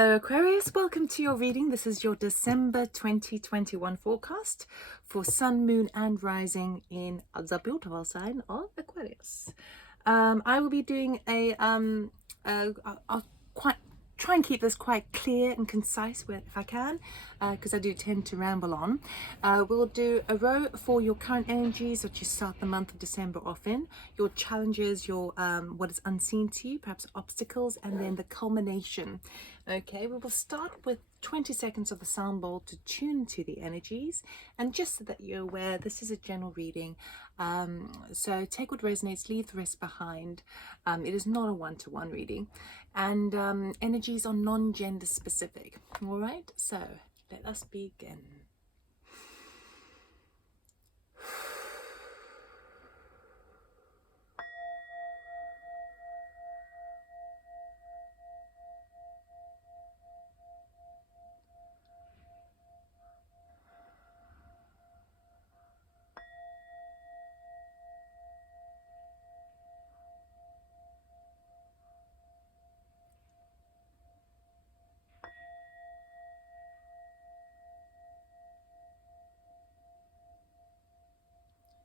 Hello Aquarius, welcome to your reading. This is your December 2021 forecast for Sun, Moon and Rising in the beautiful sign of Aquarius. I will be doing I'll try and keep this quite clear and concise if I can, because I do tend to ramble on. We'll do a row for your current energies that you start the month of December off in, your challenges, your what is unseen to you, perhaps obstacles, and then the culmination. Okay, we will start with 20 seconds of the sound bowl to tune to the energies, and just so that you're aware, this is a general reading, so take what resonates, leave the rest behind. It is not a one-to-one reading, and energies are non-gender specific. All right, so let us begin.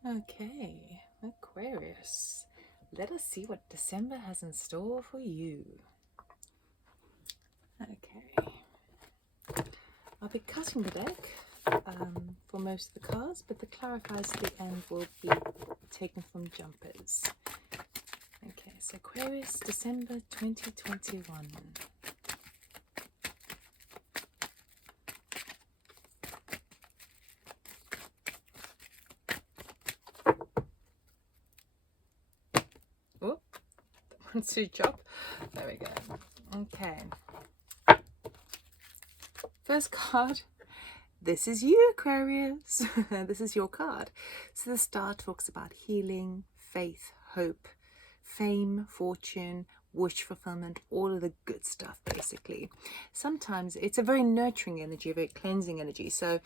Okay, Aquarius, let us see what December has in store for you. Okay, I'll be cutting the deck for most of the cards, but the clarifiers at the end will be taken from jumpers. Okay, so Aquarius, December 2021. Oh, one switch up. There we go. Okay. First card. This is you, Aquarius. This is your card. So the star talks about healing, faith, hope, fame, fortune, wish fulfillment, all of the good stuff, basically. Sometimes it's a very nurturing energy, a very cleansing energy. So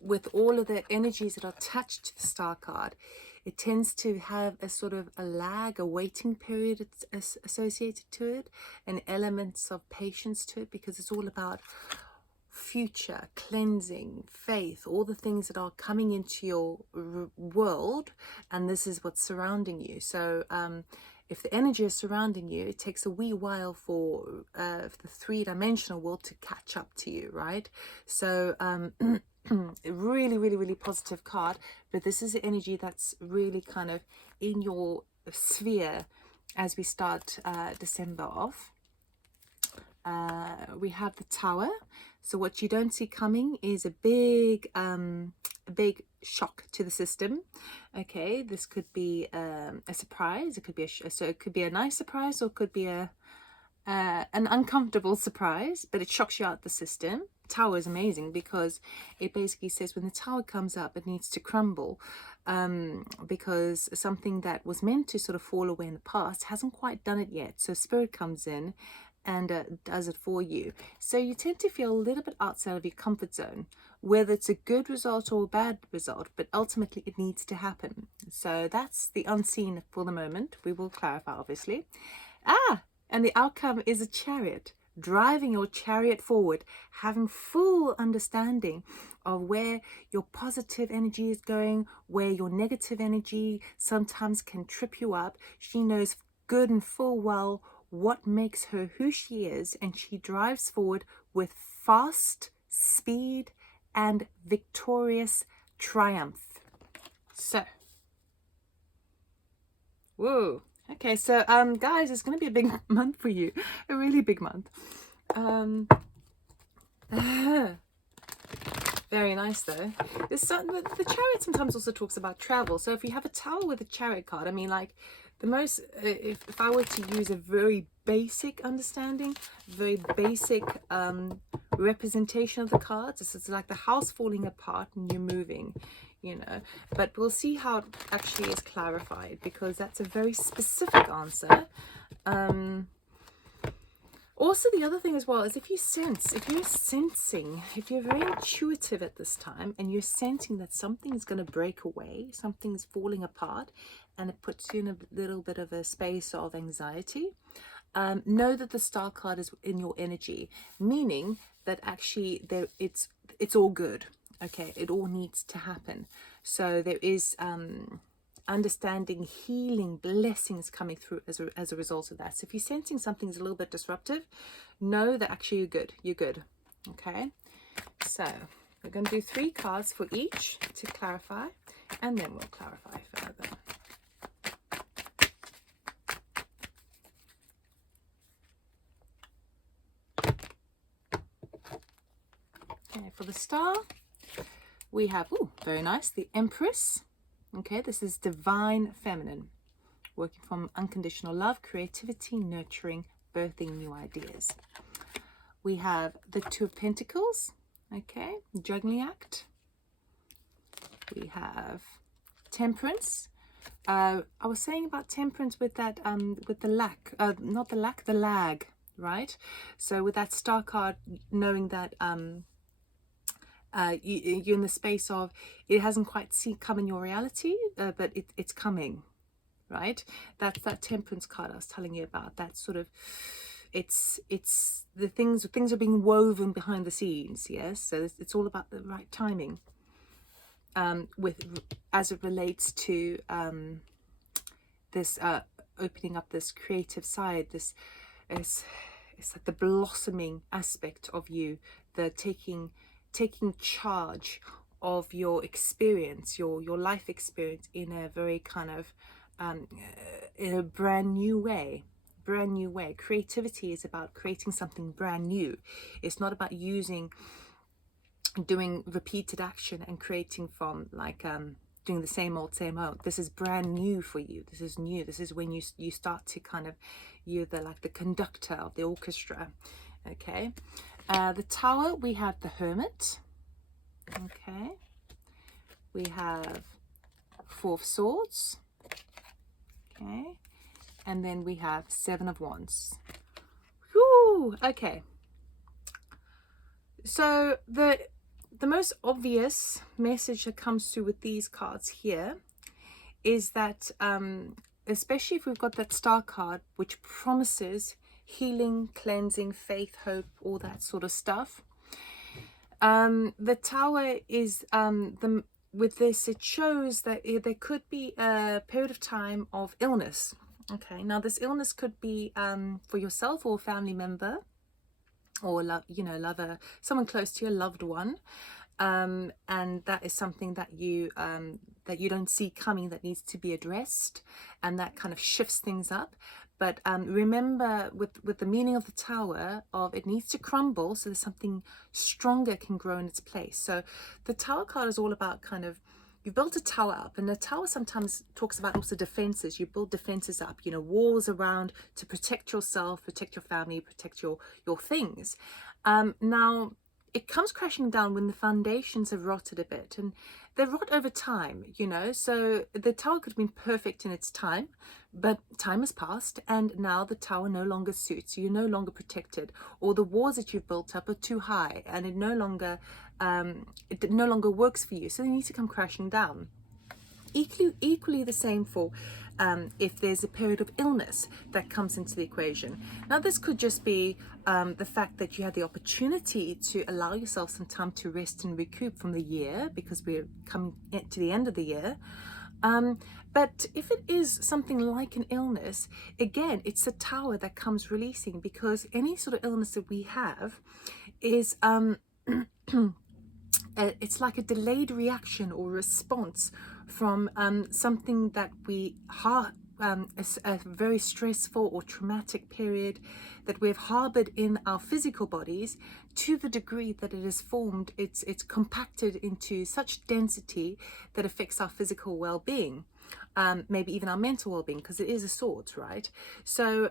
with all of the energies that are attached to the star card, it tends to have a sort of a lag, a waiting period associated to it, and elements of patience to it, because it's all about future, cleansing, faith, all the things that are coming into your world, and this is what's surrounding you. So if the energy is surrounding you, it takes a wee while for the three-dimensional world to catch up to you, right? So really positive card, but this is the energy that's really kind of in your sphere as we start December off. We have the Tower. So what you don't see coming is a big shock to the system. Okay, this could be a surprise. It could be so it could be a nice surprise, or it could be an uncomfortable surprise, but it shocks you out the system. Tower is amazing because it basically says when the tower comes up, it needs to crumble, because something that was meant to sort of fall away in the past hasn't quite done it yet. So Spirit comes in and does it for you. So you tend to feel a little bit outside of your comfort zone, whether it's a good result or a bad result, but ultimately it needs to happen. So that's the unseen for the moment. We will clarify, obviously. And the outcome is a Chariot, driving your chariot forward, having full understanding of where your positive energy is going, where your negative energy sometimes can trip you up. She knows good and full well what makes her who she is, and she drives forward with fast speed and victorious triumph. So, whoa. Okay, so guys, it's going to be a big month for you, a really big month. Very nice though. The chariot sometimes also talks about travel. So if you have a tower with a chariot card, I mean, like the most, if I were to use a very basic understanding, very basic representation of the cards, it's like the house falling apart and you're moving, you know. But we'll see how it actually is clarified, because that's a very specific answer. Also, the other thing as well is if you're very intuitive at this time, and you're sensing that something's going to break away, something's falling apart, and it puts you in a little bit of a space of anxiety, know that the star card is in your energy, meaning that actually it's all good. Okay, it all needs to happen. So there is understanding, healing, blessings coming through as a result of that. So if you're sensing something's a little bit disruptive, know that actually you're good. You're good. Okay, so we're going to do 3 cards for each to clarify, and then we'll clarify further. Okay, for the star, we have, oh, very nice, the Empress. Okay, this is divine feminine, working from unconditional love, creativity, nurturing, birthing new ideas. We have the 2 of Pentacles, okay, juggling act. We have Temperance. I was saying about temperance with that, with the lack, not the lack, the lag, right? So with that star card, knowing that you're in the space of it hasn't quite come in your reality, but it's coming, right? That's that temperance card I was telling you about. That sort of, it's the things are being woven behind the scenes. Yes, so it's all about the right timing. As it relates to this opening up this creative side, this it's like the blossoming aspect of you, the taking charge of your experience, your life experience, in a very kind of in a brand new way. Creativity is about creating something brand new. It's not about doing repeated action and creating from like doing the same old. This is brand new for you. This is new. This is when you start to kind of, you're the conductor of the orchestra. Okay, the Tower, we have the Hermit. Okay, we have 4 of Swords. Okay, and then we have 7 of Wands. Whew, okay, so the most obvious message that comes through with these cards here is that especially if we've got that star card, which promises healing, cleansing, faith, hope, all that sort of stuff, the Tower is with this, it shows that there could be a period of time of illness. Okay, now this illness could be for yourself or a family member, or lover, someone close to you, a loved one, and that is something that you don't see coming, that needs to be addressed, and that kind of shifts things up. But remember, with the meaning of the Tower, of it needs to crumble so that something stronger can grow in its place. So the Tower card is all about kind of, you've built a tower up, and the Tower sometimes talks about also defenses. You build defenses up, walls around to protect yourself, protect your family, protect your things. Now, it comes crashing down when the foundations have rotted a bit, and they rot over time, so the Tower could have been perfect in its time, but time has passed, and now the Tower no longer suits. You're no longer protected, or the walls that you've built up are too high, and it no longer works for you, so they need to come crashing down. Equally the same for if there's a period of illness that comes into the equation. Now, this could just be the fact that you had the opportunity to allow yourself some time to rest and recoup from the year, because we're coming to the end of the year. But if it is something like an illness, again, it's a Tower that comes releasing, because any sort of illness that we have is it's like a delayed reaction or response from something that a very stressful or traumatic period that we've harbored in our physical bodies, to the degree that it is formed, it's compacted into such density that affects our physical well-being, maybe even our mental well-being, because it is a sword, right? So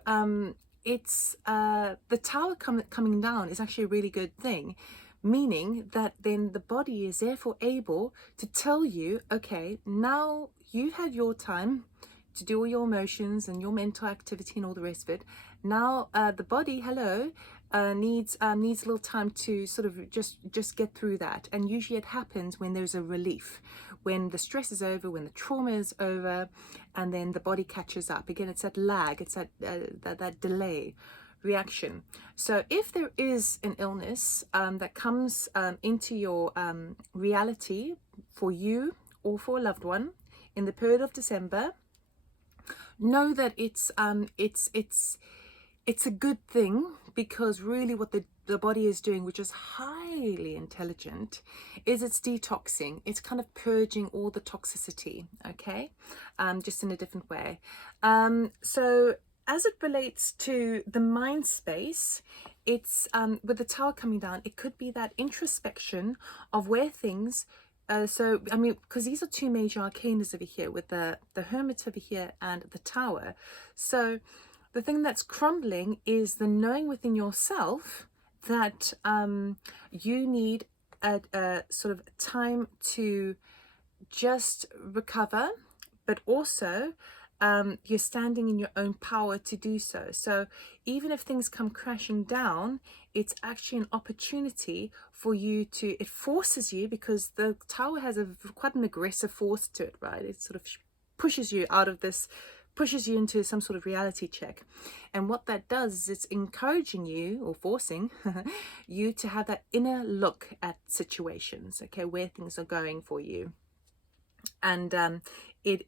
it's the Tower coming down is actually a really good thing, meaning that then the body is therefore able to tell you, okay, now you've had your time to do all your emotions and your mental activity and all the rest of it. Now the body, needs a little time to sort of just get through that. And usually it happens when there's a relief, when the stress is over, when the trauma is over, and then the body catches up. Again, it's that lag, it's that delay reaction. So if there is an illness that comes into your reality for you or for a loved one in the period of December, know that it's a good thing, because really what the body is doing, which is highly intelligent, is it's detoxing. It's kind of purging all the toxicity, okay, just in a different way. So as it relates to the mind space, it's with the Tower coming down, it could be that introspection of where things so I mean, because these are two major arcanas over here, with the Hermit over here and the Tower. So the thing that's crumbling is the knowing within yourself that you need a sort of time to just recover, but also you're standing in your own power to do so. So even if things come crashing down, it's actually an opportunity for you to, it forces you, because the Tower has quite an aggressive force to it, right? It sort of pushes you out of this, pushes you into some sort of reality check. And what that does is it's encouraging you, or forcing you, to have that inner look at situations, okay, where things are going for you. And it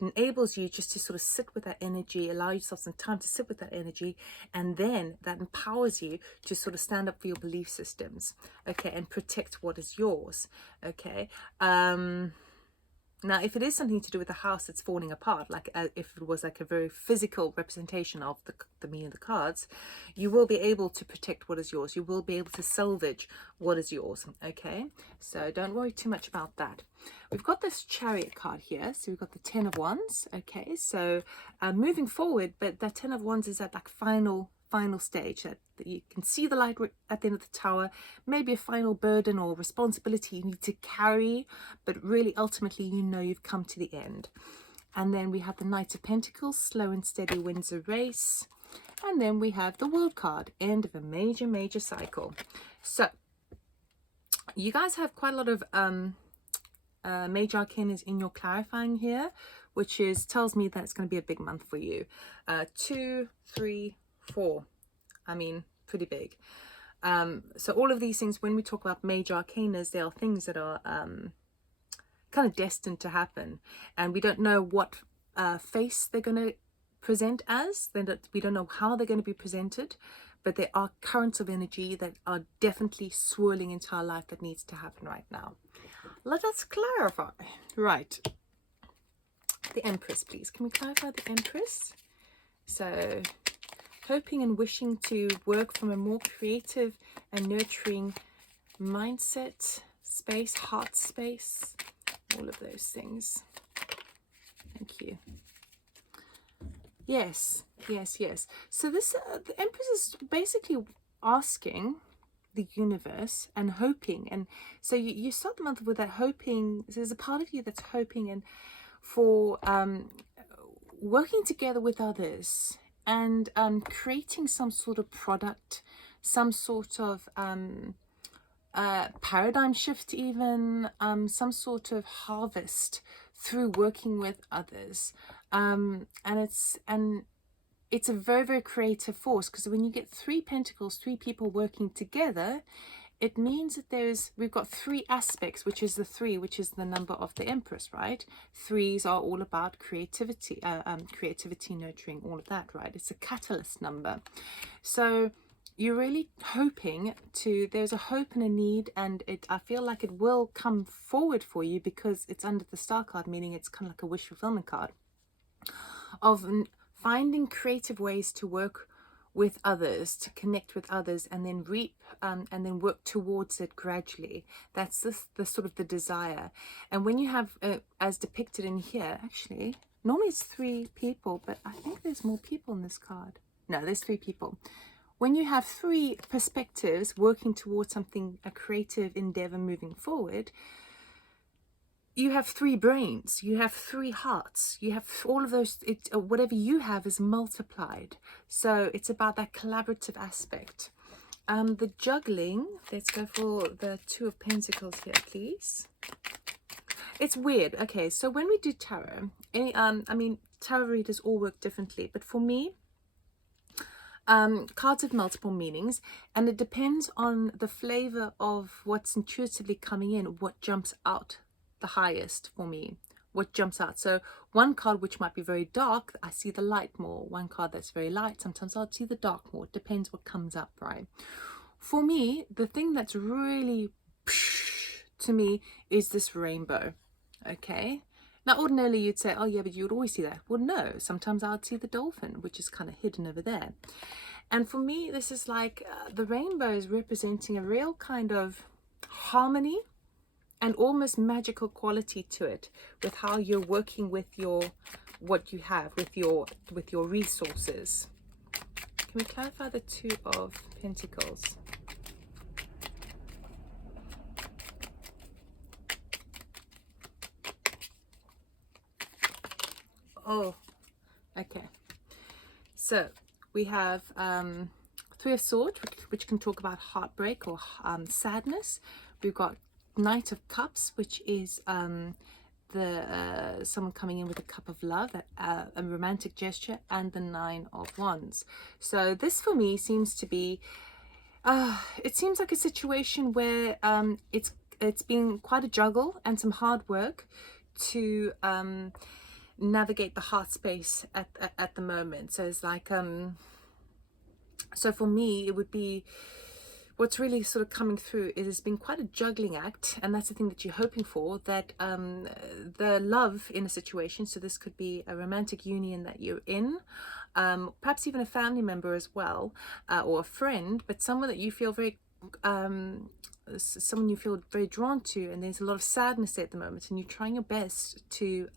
enables you just to sort of sit with that energy, allow yourself some time to sit with that energy, and then that empowers you to sort of stand up for your belief systems, okay, and protect what is yours, okay. Now, if it is something to do with the house that's falling apart, like if it was like a very physical representation of the meaning of the cards, you will be able to protect what is yours. You will be able to salvage what is yours, okay? So don't worry too much about that. We've got this Chariot card here. So we've got the 10 of Wands, okay? So moving forward, but that 10 of Wands is at like final stage, that you can see the light at the end of the Tower, maybe a final burden or responsibility you need to carry, but really ultimately you know you've come to the end. And then we have the Knight of Pentacles, slow and steady wins a race. And then we have the World card, end of a major cycle. So you guys have quite a lot of major arcanas in your clarifying here, which tells me that it's going to be a big month for you. 2, 3, 4, I mean, pretty big. So all of these things, when we talk about major arcanas, they are things that are kind of destined to happen, and we don't know what face they're going to present as. We don't know how they're going to be presented, but there are currents of energy that are definitely swirling into our life that needs to happen right now. Let us clarify. Right, the Empress, please. Can we clarify the Empress? So hoping and wishing to work from a more creative and nurturing mindset, space, heart space, all of those things. Thank you. Yes. So this, the Empress is basically asking the universe and hoping. And so you start the month with that hoping. So there's a part of you that's hoping and for working together with others, and creating some sort of product, some sort of paradigm shift, even some sort of harvest through working with others. And it's a very creative force, because when you get 3 pentacles, 3 people working together, it means that we've got 3 aspects, which is the 3, which is the number of the Empress, right? 3s are all about creativity, nurturing, all of that, right? It's a catalyst number. So you're really hoping there's a hope and a need, and I feel like it will come forward for you, because it's under the Star card, meaning it's kind of like a wish fulfillment card of finding creative ways to work with others, to connect with others, and then reap and then work towards it gradually. That's the sort of the desire. And when you have as depicted in here, actually normally it's 3 people, but I think there's more people in this card. No, there's 3 people. When you have 3 perspectives working towards something, a creative endeavor moving forward, you have 3 brains, you have 3 hearts, you have all of those. Whatever you have is multiplied. So it's about that collaborative aspect. The juggling, let's go for the 2 of Pentacles here, please. it's weird. Okay, so when we do tarot, I mean, tarot readers all work differently, but for me, cards have multiple meanings, and it depends on the flavor of what's intuitively coming in, what jumps out the highest for me, what jumps out. So one card which might be very dark, I see the light more. One card that's very light, sometimes I'll see the dark more. It depends what comes up, right? For me, the thing that's really to me is this rainbow. Okay, now ordinarily you'd say, oh yeah, but you would always see that. Well, no, sometimes I would see the dolphin, which is kind of hidden over there. And for me, this is like the rainbow is representing a real kind of harmony and almost magical quality to it, with how you're working with your, what you have, with your resources. Can we clarify the Two of Pentacles? Oh, okay. So we have Three of Swords, which can talk about heartbreak or sadness. We've got Knight of Cups, which is someone coming in with a cup of love, a romantic gesture, and the Nine of Wands. So this for me seems to be, it seems like a situation where it's been quite a juggle and some hard work to navigate the heart space at the moment. So it's like so for me it would be, what's really sort of coming through is it's been quite a juggling act, and that's the thing that you're hoping for, that the love in a situation, so this could be a romantic union that you're in, perhaps even a family member as well, or a friend, but someone that you feel very someone you feel very drawn to, and there's a lot of sadness at the moment, and you're trying your best to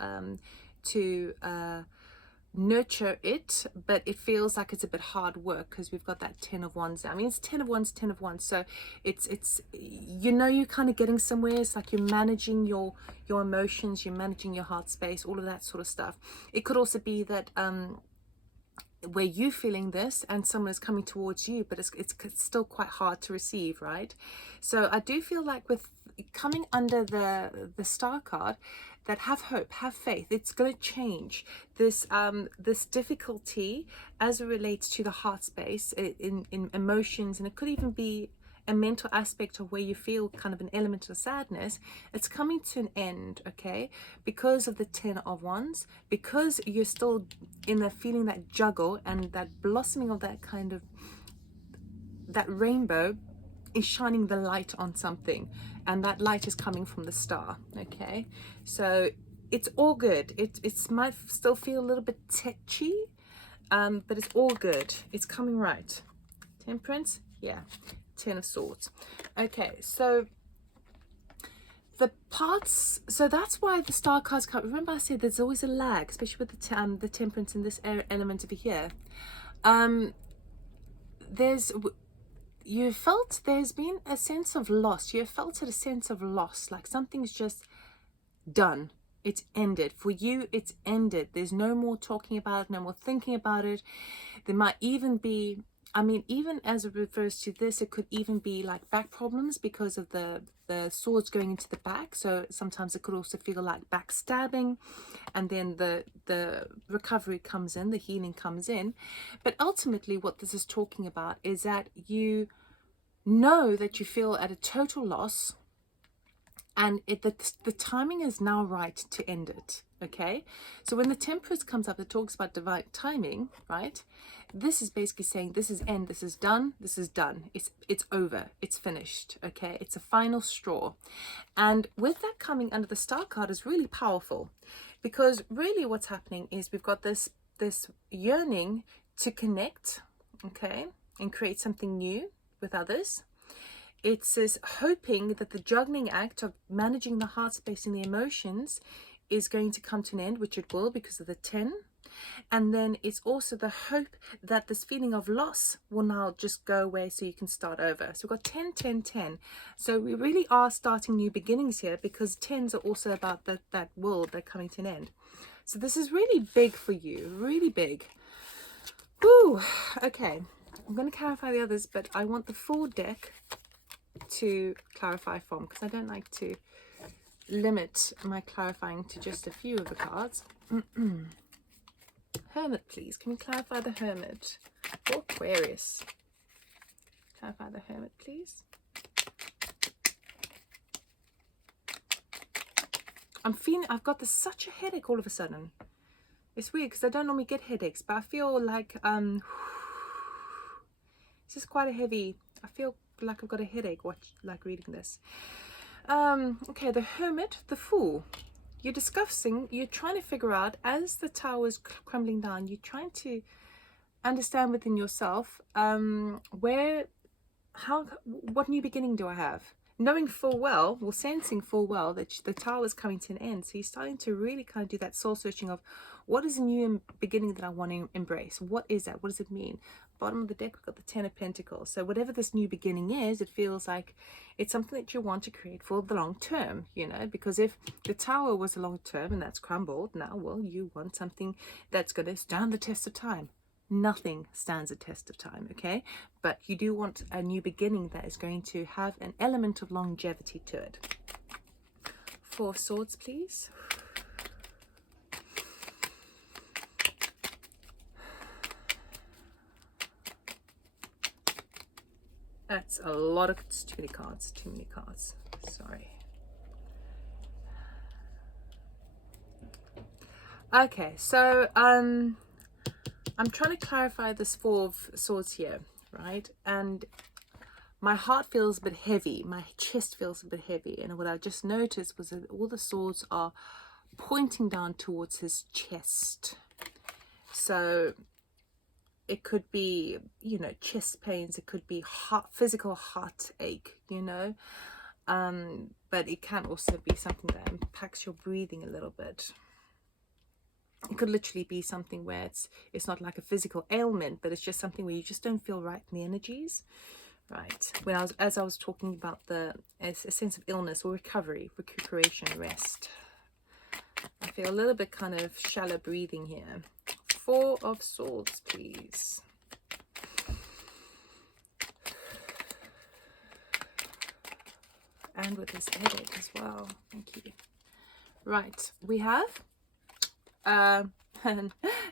nurture it, but it feels like it's a bit hard work because we've got that Ten of Wands. I mean, it's Ten of Wands, so it's you know, you're kind of getting somewhere. It's like you're managing your emotions, you're managing your heart space, all of that sort of stuff. It could also be that where you feeling this and someone is coming towards you, but it's still quite hard to receive, right? So I do feel like with coming under the Star card, that have hope, have faith, it's going to change this this difficulty as it relates to the heart space in emotions, and it could even be a mental aspect of where you feel kind of an element of sadness. It's coming to an end, okay, because of the Ten of Wands, because you're still in the feeling, that juggle and that blossoming of that kind of, that rainbow is shining the light on something, and that light is coming from the Star. Okay, so it's all good. It might still feel a little bit tetchy, but it's all good. It's coming right. Temperance, yeah. Ten of Swords. Okay, so the parts, so that's why the Star cards come. Remember I said there's always a lag, especially with the Temperance in this element over here. You felt there's been a sense of loss. You felt a sense of loss, like something's just done. It's ended. For you, it's ended. There's no more talking about it, no more thinking about it. There might even be, I mean, even as it refers to this, it could even be like back problems because of the swords going into the back. So sometimes it could also feel like backstabbing, and then the recovery comes in, the healing comes in. But ultimately what this is talking about is that you know that you feel at a total loss, and the timing is now right to end it. Okay, so when the Temperance comes up, it talks about divine timing, right? This is basically saying this is end, this is done, it's over, it's finished. Okay, it's a final straw. And with that coming under the Star card is really powerful, because really what's happening is we've got this yearning to connect, okay, and create something new with others. It says hoping that the juggling act of managing the heart space and the emotions is going to come to an end, which it will because of the 10. And then it's also the hope that this feeling of loss will now just go away so you can start over. So we've got 10, 10, 10. So we really are starting new beginnings here, because 10s are also about that world they're coming to an end. So this is really big for you, really big. Woo, okay. I'm going to clarify the others, but I want the full deck to clarify from, because I don't like to limit my clarifying to just a few of the cards. Hermit, please. Can we clarify the Hermit for Aquarius? Clarify the Hermit, please. I'm feeling, I've got such a headache all of a sudden. It's weird because I don't normally get headaches, but I feel like this is quite a heavy, I feel like I've got a headache like reading this. Okay, the Hermit, the Fool. You're discussing, you're trying to figure out, as the tower is crumbling down, you're trying to understand within yourself what new beginning do I have? Knowing full well, or sensing full well that the tower is coming to an end. So you're starting to really kind of do that soul searching of, what is a new beginning that I want to embrace? What is that? What does it mean? Bottom of the deck, we've got the Ten of Pentacles. So whatever this new beginning is, it feels like it's something that you want to create for the long term, you know, because if the tower was a long term and that's crumbled, now, well, you want something that's going to stand the test of time. Nothing stands a test of time, okay? But you do want a new beginning that is going to have an element of longevity to it. Four of Swords, please. That's a lot of, it's too many cards, sorry. Okay, so I'm trying to clarify this Four of Swords here, right? And my heart feels a bit heavy, my chest feels a bit heavy, and what I just noticed was that all the swords are pointing down towards his chest. So it could be, you know, chest pains, it could be physical heartache, you know, but it can also be something that impacts your breathing a little bit. It could literally be something where it's not like a physical ailment, but it's just something where you just don't feel right in the energies. Right, as I was talking about a sense of illness or recuperation, rest. I feel a little bit kind of shallow breathing here. Four of Swords, please. And with this headache as well. Thank you. Right, we have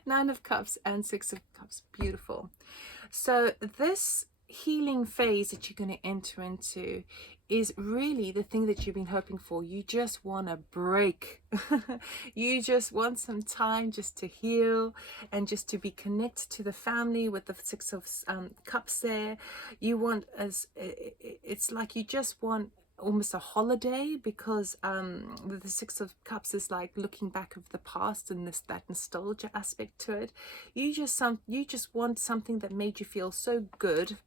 Nine of Cups and Six of Cups. Beautiful. So this healing phase that you're going to enter into is really the thing that you've been hoping for. You just want a break. You just want some time just to heal and just to be connected to the family with the Six of Cups there. You want, it's like you just want almost a holiday, because with the Six of Cups is like looking back of the past and that nostalgia aspect to it. You just want something that made you feel so good,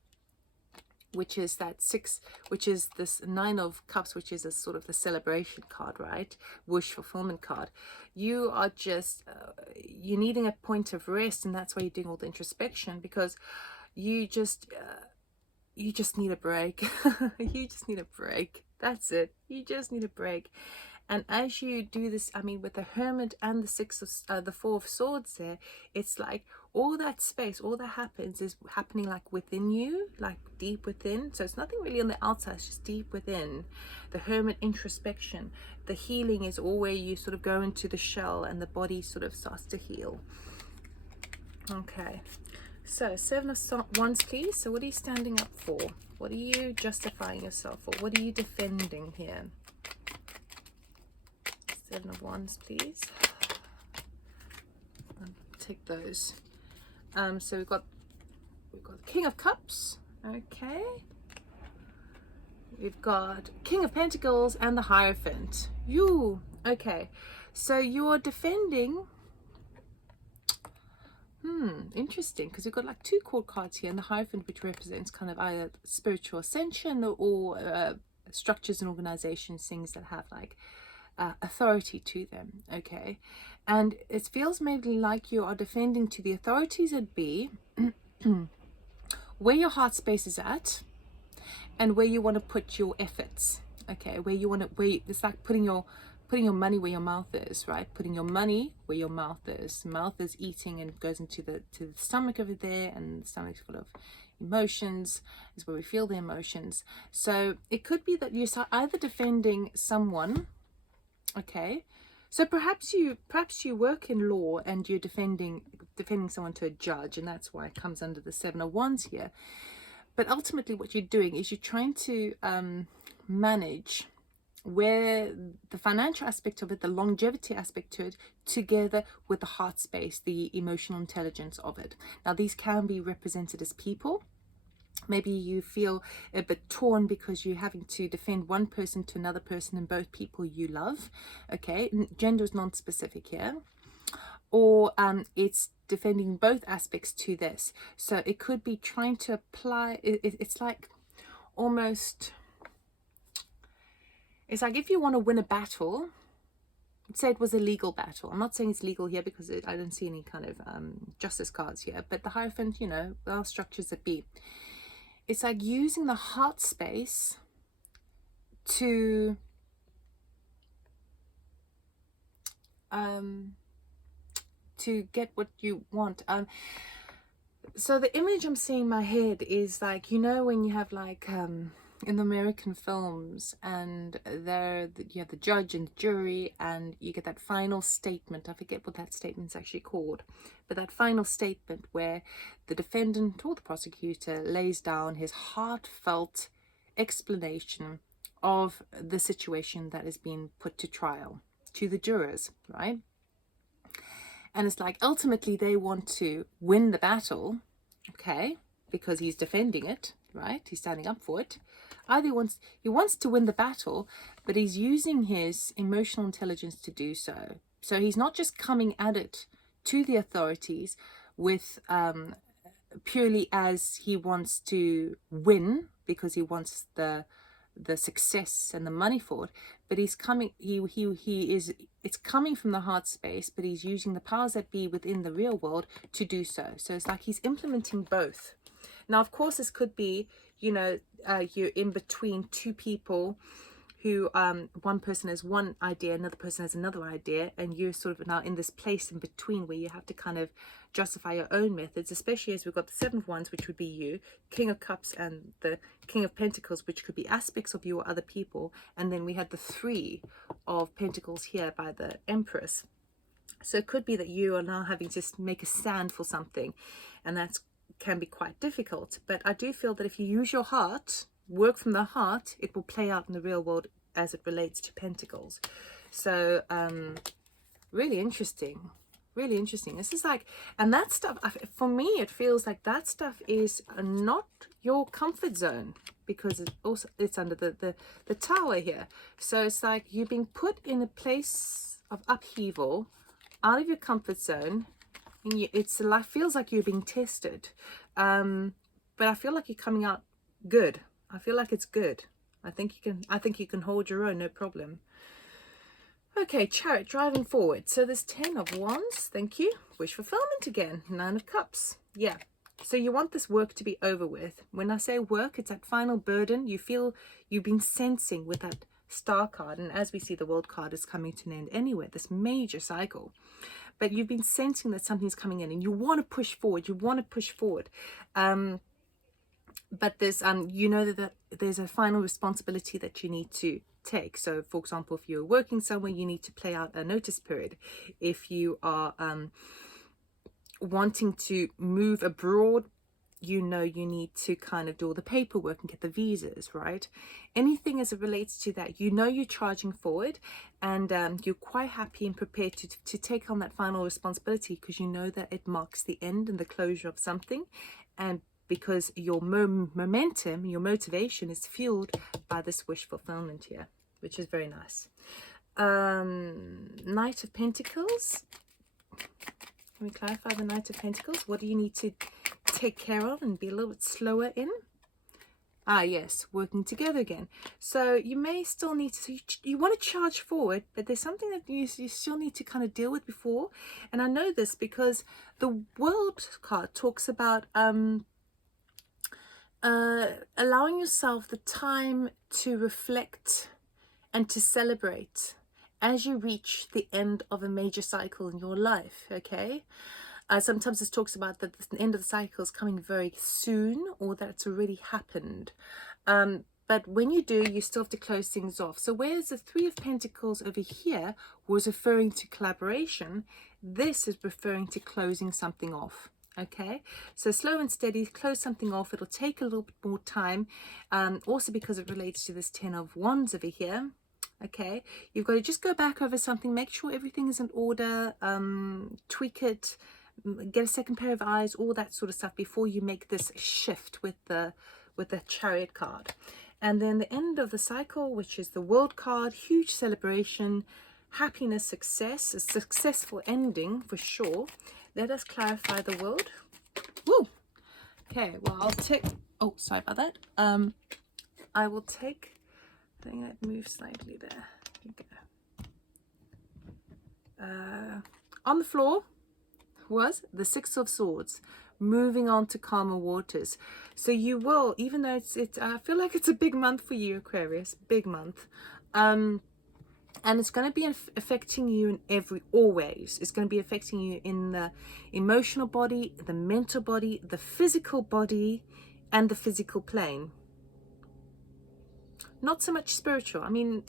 which is that which is this Nine of Cups, which is a sort of the celebration card, right? Wish fulfillment card. You are just you're needing a point of rest, and that's why you're doing all the introspection, because you just need a break. You just need a break. That's it. You just need a break. And as you do this, I mean, with the Hermit and the Four of Swords there, it's like all that space, all that happens is happening like within you, like deep within. So it's nothing really on the outside, it's just deep within. The Hermit, introspection. The healing is all where you sort of go into the shell and the body sort of starts to heal. Okay. So, Seven of Wands, please. So what are you standing up for? What are you justifying yourself for? What are you defending here? Seven of Wands, please. I'll take those. So we've got King of Cups. Okay. We've got King of Pentacles and the Hierophant. You. Okay. So you're defending. Interesting, because we've got like two court cards here, and the Hierophant, which represents kind of either spiritual ascension or structures and organizations, things that have like authority to them. Okay, and it feels maybe like you are defending to the authorities that be where your heart space is at and where you want to put your efforts. Okay, it's like putting your money where your mouth is, right? Putting your money where your mouth is. Mouth is eating and goes into the stomach over there, and the stomach's full of emotions, is where we feel the emotions. So it could be that you're either defending someone Okay, so perhaps you work in law and you're defending someone to a judge, and that's why it comes under the Seven of Wands here. But ultimately what you're doing is you're trying to manage where the financial aspect of it, the longevity aspect to it, together with the heart space, the emotional intelligence of it. Now these can be represented as people. Maybe you feel a bit torn because you're having to defend one person to another person and both people you love. Okay, gender is non-specific here. Or it's defending both aspects to this. So it could be trying to apply, it's like almost, it's like if you want to win a battle, say it was a legal battle. I'm not saying it's legal here because I don't see any kind of justice cards here, but the Hierophant, you know, there are structures that be. It's like using the heart space to get what you want. So the image I'm seeing in my head is like, you know, when you have like in the American films, and you have the judge and the jury, and you get that final statement. I forget what that statement's actually called, but that final statement where the defendant or the prosecutor lays down his heartfelt explanation of the situation that is being put to trial to the jurors, right? And it's like ultimately they want to win the battle, okay, because he's defending it, right? He's standing up for it. Either he wants to win the battle, but he's using his emotional intelligence to do so. So he's not just coming at it to the authorities with purely as he wants to win because he wants the success and the money for it, but he's coming, it's coming from the heart space, but he's using the powers that be within the real world to do so. So it's like he's implementing both. Now of course this could be, you know, you're in between two people who one person has one idea, another person has another idea, and you're sort of now in this place in between where you have to kind of justify your own methods, especially as we've got the Seven of Wands, which would be you, King of Cups, and the King of Pentacles, which could be aspects of you or other people, and then we had the Three of Pentacles here by the Empress. So it could be that you are now having to make a stand for something, and that can be quite difficult. But I do feel that if you use your heart, work from the heart, it will play out in the real world as it relates to Pentacles. So really interesting, really interesting. This is like, and that stuff for me, it feels like that stuff is not your comfort zone, because it's under the Tower here. So it's like you're being put in a place of upheaval, out of your comfort zone, and it's like, feels like you're being tested, but I feel like you're coming out good. I feel like it's good. I think you can hold your own, no problem. Okay, Chariot, driving forward. So there's 10 of Wands, thank you. Wish fulfillment again, 9 of Cups. Yeah, so you want this work to be over with. When I say work, it's that final burden. You feel you've been sensing with that Star card, and as we see, the World card is coming to an end anyway, this major cycle. But you've been sensing that something's coming in and you want to push forward, but there's you know that there's a final responsibility that you need to take. So for example, if you're working somewhere, you need to play out a notice period. If you are wanting to move abroad, you know you need to kind of do all the paperwork and get the visas, right? Anything as it relates to that, you know you're charging forward, and you're quite happy and prepared to take on that final responsibility, because you know that it marks the end and the closure of something, and because your momentum, your motivation is fueled by this wish fulfillment here, which is very nice. Knight of Pentacles. Can we clarify the Knight of Pentacles? What do you need to take care of and be a little bit slower in? Ah, yes, working together again. So you may still need to, you want to charge forward, but there's something that you still need to kind of deal with before. And I know this because the World card talks about allowing yourself the time to reflect and to celebrate as you reach the end of a major cycle in your life, okay? Sometimes this talks about that the end of the cycle is coming very soon, or that it's already happened. But when you do, you still have to close things off. So whereas the Three of Pentacles over here was referring to collaboration, this is referring to closing something off. Okay, so slow and steady, close something off. It'll take a little bit more time, also because it relates to this Ten of Wands over here. Okay, you've got to just go back over something, make sure everything is in order, tweak it, get a second pair of eyes, all that sort of stuff before you make this shift with the Chariot card. And then the end of the cycle, which is the World card, huge celebration, happiness, success, a successful ending for sure. Let us clarify the World. Woo! Okay, well, I'll take, oh, sorry about that. I will take, I think that moves slightly there. Okay. On the floor was the Six of Swords, moving on to calmer waters. So you will, even though it's I feel like it's a big month for you, Aquarius, big month. And it's going to be affecting you in always. It's going to be affecting you in the emotional body, the mental body, the physical body, and the physical plane. Not so much spiritual. I mean,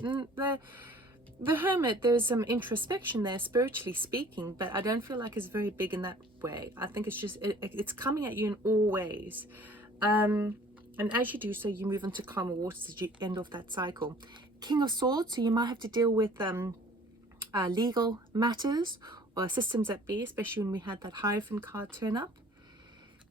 the Hermit, there's some introspection there, spiritually speaking, but I don't feel like it's very big in that way. I think it's just, it's coming at you in all ways. And as you do so, you move into calmer waters as you end off that cycle. King of Swords, so you might have to deal with legal matters or systems at B, especially when we had that Hierophant card turn up.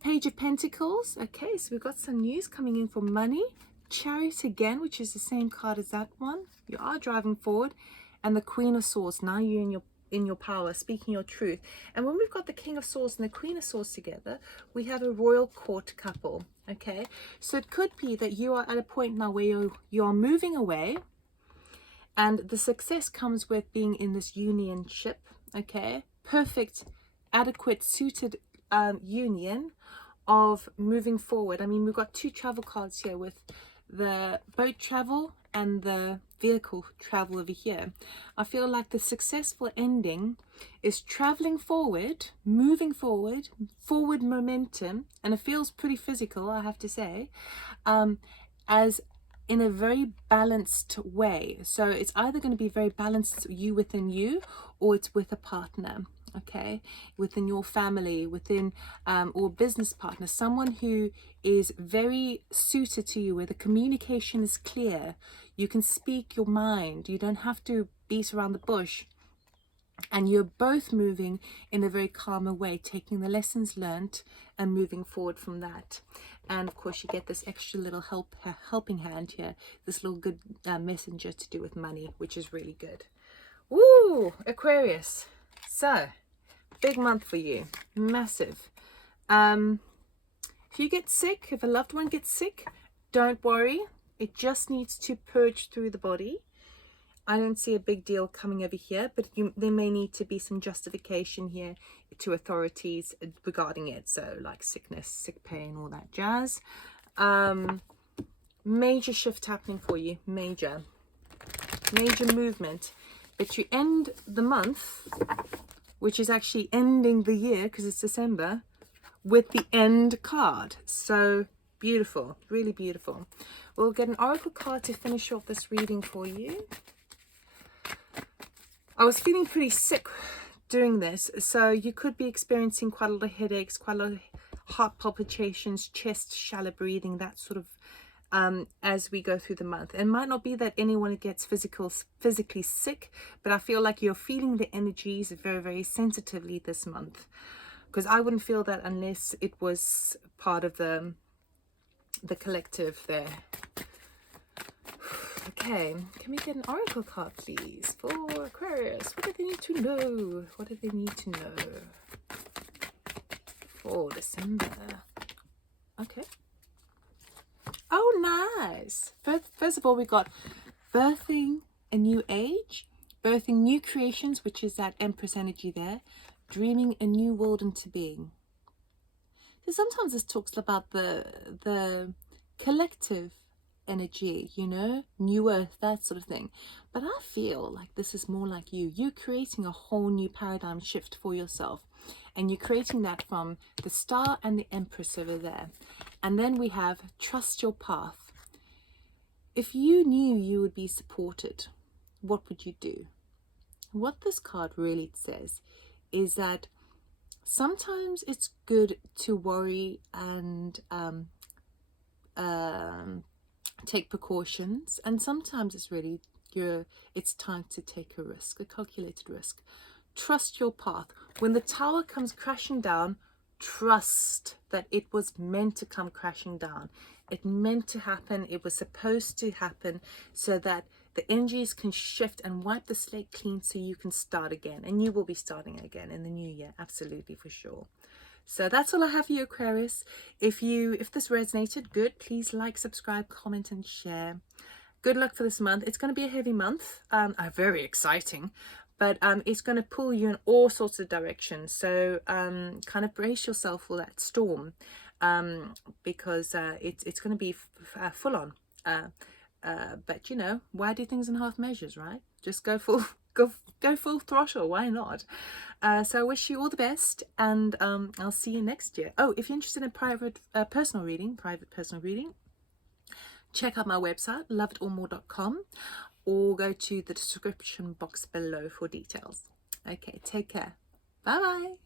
Page of Pentacles, okay, so we've got some news coming in for money. Chariot again, which is the same card as that one. You are driving forward. And the Queen of Swords, now you're in your power, speaking your truth. And when we've got the King of Swords and the Queen of Swords together, we have a royal court couple. Okay, so it could be that you are at a point now where you are moving away, and the success comes with being in this unionship. Okay, perfect, adequate, suited union of moving forward. I mean, we've got two travel cards here with the boat travel and the vehicle travel over here. I feel like the successful ending is traveling forward, moving forward, forward momentum, and it feels pretty physical, I have to say, as in a very balanced way. So it's either going to be very balanced, you within you, or it's with a partner. Okay, within your family, within or business partner, someone who is very suited to you, where the communication is clear, you can speak your mind, you don't have to beat around the bush, and you're both moving in a very calmer way, taking the lessons learned and moving forward from that. And of course you get this extra little helping hand here, this little good messenger to do with money, which is really good. Woo, Aquarius. So big month for you, massive. If you get sick, if a loved one gets sick, don't worry, it just needs to purge through the body. I don't see a big deal coming over here, but there may need to be some justification here to authorities regarding it. So like sickness, sick pay and all that jazz. Major shift happening for you, major movement. But you end the month, which is actually ending the year because it's December, with the End card. So beautiful, really beautiful. We'll get an oracle card to finish off this reading for you. I was feeling pretty sick doing this, so you could be experiencing quite a lot of headaches, quite a lot of heart palpitations, chest, shallow breathing, that sort of as we go through the month. It might not be that anyone gets physically sick, but I feel like you're feeling the energies very, very sensitively this month, because I wouldn't feel that unless it was part of the collective there. Okay, can we get an oracle card, please, for Aquarius? What do they need to know? What do they need to know for December? Okay. Oh, nice. First of all, we got birthing a new age, birthing new creations, which is that Empress energy there, dreaming a new world into being. So sometimes this talks about the collective energy, you know, new earth, that sort of thing. But I feel like this is more like you're creating a whole new paradigm shift for yourself, and you're creating that from the Star and the Empress over there. And then we have trust your path. if you knew you would be supported, what would you do? What this card really says is that sometimes it's good to worry and take precautions, and sometimes it's really it's time to take a risk, a calculated risk. Trust your path. When the tower comes crashing down, trust that it was meant to come crashing down. It meant to happen. It was supposed to happen so that the energies can shift and wipe the slate clean so you can start again. And you will be starting again in the new year, absolutely, for sure. So that's all I have for you, Aquarius. If this resonated, good, please like, subscribe, comment, and share. Good luck for this month. It's going to be a heavy month, very exciting, but it's going to pull you in all sorts of directions. So kind of brace yourself for that storm, because it's going to be full on. But you know, why do things in half measures, right? Just go full full throttle. Why not? So I wish you all the best, and I'll see you next year. Oh, if you're interested in private personal reading, check out my website, loveitallmore.com, or go to the description box below for details. Okay, take care. Bye bye.